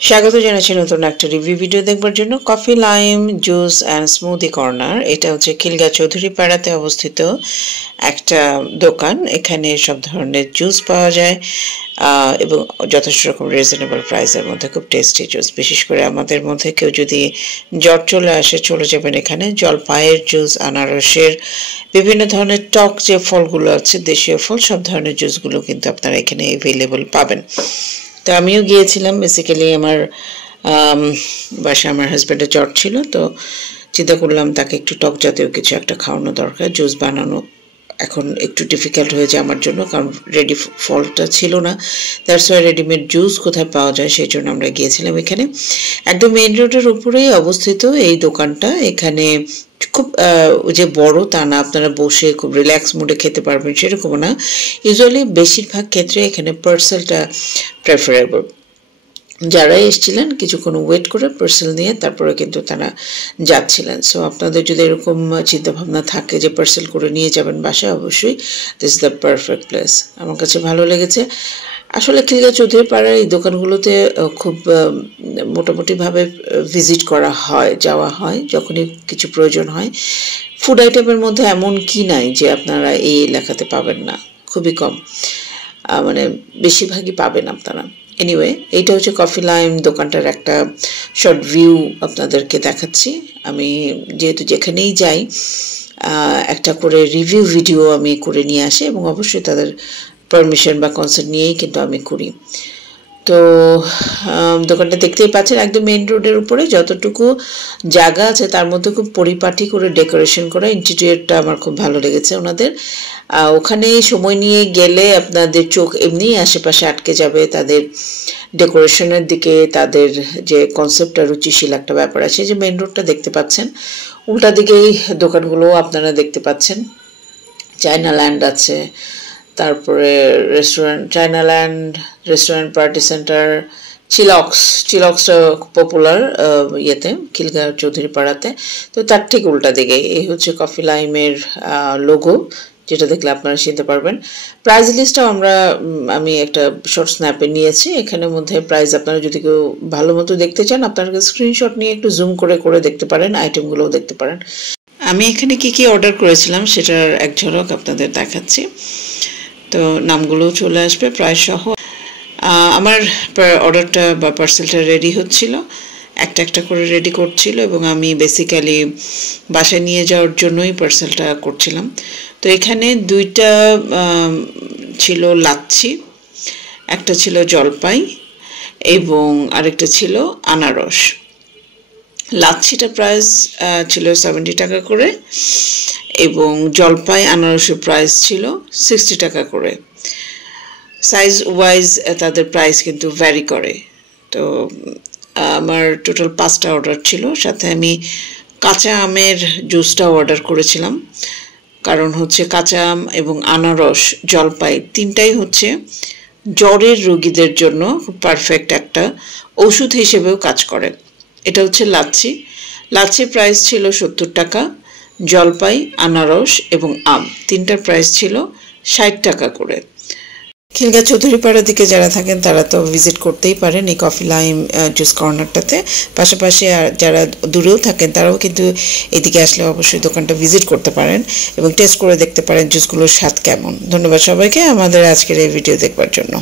স্বাগত জানাচ্ছি নতুন একটা রিভিউ ভিডিও দেখবার জন্য। Coffee lime juice and smoothie corner, এটা হচ্ছে খিলগাঁও চৌধুরী পাড়াতে অবস্থিত একটা দোকান। এখানে সব ধরনের জুস পাওয়া যায় এবং যথেষ্ট রকম রিজনেবল প্রাইসের মধ্যে খুব টেস্টি জুস। বিশেষ করে আমাদের মধ্যে কেউ যদি জ্বর চলে আসে, চলে যাবেন এখানে। জলপাইয়ের জুস, আনারসের, বিভিন্ন ধরনের টক যে ফলগুলো আছে, দেশীয় ফল, সব ধরনের জুসগুলো কিন্তু আপনারা এখানে অ্যাভেলেবল পাবেন। তো আমিও গিয়েছিলাম। বেসিক্যালি আমার বাসায় আমার হাজব্যান্ডের জ্বর ছিল, তো চিন্তা করলাম তাকে একটু টক জাতীয় কিছু একটা খাওয়ানো দরকার। জুস বানানো এখন একটু ডিফিকাল্ট হয়ে যায় আমার জন্য, কারণ রেডি ফলটা ছিল না। দ্যাটস ওয়াই রেডিমেড জুস কোথায় পাওয়া যায় সেই জন্য আমরা গিয়েছিলাম এখানে। একদম মেইন রোডের উপরেই অবস্থিত এই দোকানটা। এখানে খুব যে বড় তা না, আপনারা বসে খুব রিল্যাক্স মুডে খেতে পারবেন সেরকম না। ইউজুয়ালি বেশিরভাগ ক্ষেত্রে এখানে পার্সেলটা প্রেফারেবল। যারা এসেছিলেন কিছুক্ষণ ওয়েট করে পার্সেল নিয়ে তারপরে কিন্তু তারা যাচ্ছিলেন। সো আপনাদের যদি এরকম চিন্তাভাবনা থাকে যে পার্সেল করে নিয়ে যাবেন বাসায়, অবশ্যই this is the perfect place. আমার কাছে ভালো লেগেছে। আসলে খিলগাঁও চৌধুরী পাড়ার এই দোকানগুলোতে খুব মোটামুটিভাবে ভিজিট করা হয়, যাওয়া হয় যখনই কিছু প্রয়োজন হয়। ফুড আইটেমের মধ্যে এমন কি নাই যে আপনারা এই এলাকাতে পাবেন না, খুবই কম, মানে বেশিরভাগই পাবেন আপনারা। এনিওয়ে, এইটা হচ্ছে কফি লাইম দোকানটার একটা শর্ট ভিউ আপনাদেরকে দেখাচ্ছি। আমি যেহেতু যেখানেই যাই একটা করে রিভিউ ভিডিও আমি করে নিয়ে আসি, এবং অবশ্যই তাদের পারমিশন বা কনসেন্ট নিয়েই কিন্তু আমি করি। তো দোকানটা দেখতেই পাচ্ছেন, একদম মেইন রোডের উপরে। যতটুকু জায়গা আছে তার মধ্যে খুব পরিপাটি করে ডেকোরেশন করা। ইন্টেরিয়রটা আমার খুব ভালো লেগেছে ওনাদের। ওখানে সময় নিয়ে গেলে আপনাদের চোখ এমনিই আশেপাশে আটকে যাবে তাদের ডেকোরেশনের দিকে। তাদের যে কনসেপ্টটা, রুচিশীল একটা ব্যাপার আছে। যে মেইন রোডটা দেখতে পাচ্ছেন, উল্টা দিকেই দোকানগুলো আপনারা দেখতে পাচ্ছেন। চায়না ল্যান্ড আছে, তারপরে restaurant, China Land, restaurant, party centre, চিলক্সটা পপুলার ইয়েতে খিলগাঁও চৌধুরী পাড়াতে। তো তার ঠিক উল্টা দিকে এই হচ্ছে কফি লাইমের লোগো, যেটা দেখলে আপনারা চিনতে পারবেন। প্রাইস লিস্টটাও আমি একটা শর্ট স্ন্যাপে নিয়েছি। এখানের মধ্যে প্রাইস আপনারা যদি কেউ ভালো মতো দেখতে চান, আপনারা স্ক্রিনশট নিয়ে একটু জুম করে করে দেখতে পারেন, আইটেমগুলোও দেখতে পারেন। আমি এখানে কি কি অর্ডার করেছিলাম সেটার এক ঝলক আপনাদের দেখাচ্ছি। তো নামগুলোও চলে আসবে প্রায় সহ। আমার অর্ডারটা বা পার্সেলটা রেডি হচ্ছিল, একটা একটা করে রেডি করছিল, এবং আমি বেসিক্যালি বাসায় নিয়ে যাওয়ার জন্যই পার্সেলটা করছিলাম। তো এখানে দুইটা ছিল লাচ্ছি, একটা ছিল জলপাই এবং আরেকটা ছিল আনারস। লাচ্ছিটা প্রাইস ছিল 70 টাকা করে, এবং জলপাই আনারসের প্রাইস ছিল 60 টাকা করে। সাইজ ওয়াইজ তাদের প্রাইস কিন্তু ভ্যারি করে। তো আমার টোটাল 5টা অর্ডার ছিল, সাথে আমি কাঁচা আমের জুসটাও অর্ডার করেছিলাম। কারণ হচ্ছে কাঁচা আম এবং আনারস, জলপাই তিনটাই হচ্ছে জ্বরের রোগীদের জন্য খুব পারফেক্ট একটা ওষুধ হিসেবেও কাজ করে। এটা হচ্ছে লাচ্ছি। লাচ্ছির প্রাইস ছিল 70 টাকা। জলপাই, আনারস এবং আম তিনটার প্রাইস ছিল 60 টাকা করে। খিলগাঁও চৌধুরী পাড়ার দিকে যারা থাকেন তারা তো ভিজিট করতেই পারেন এই কফি লাইম জুস কর্নারটাতে। পাশাপাশি যারা দূরেও থাকেন তারাও কিন্তু এদিকে আসলে অবশ্যই দোকানটা ভিজিট করতে পারেন এবং টেস্ট করে দেখতে পারেন জুসগুলোর স্বাদ কেমন। ধন্যবাদ সবাইকে আমাদের আজকের এই ভিডিও দেখবার জন্য।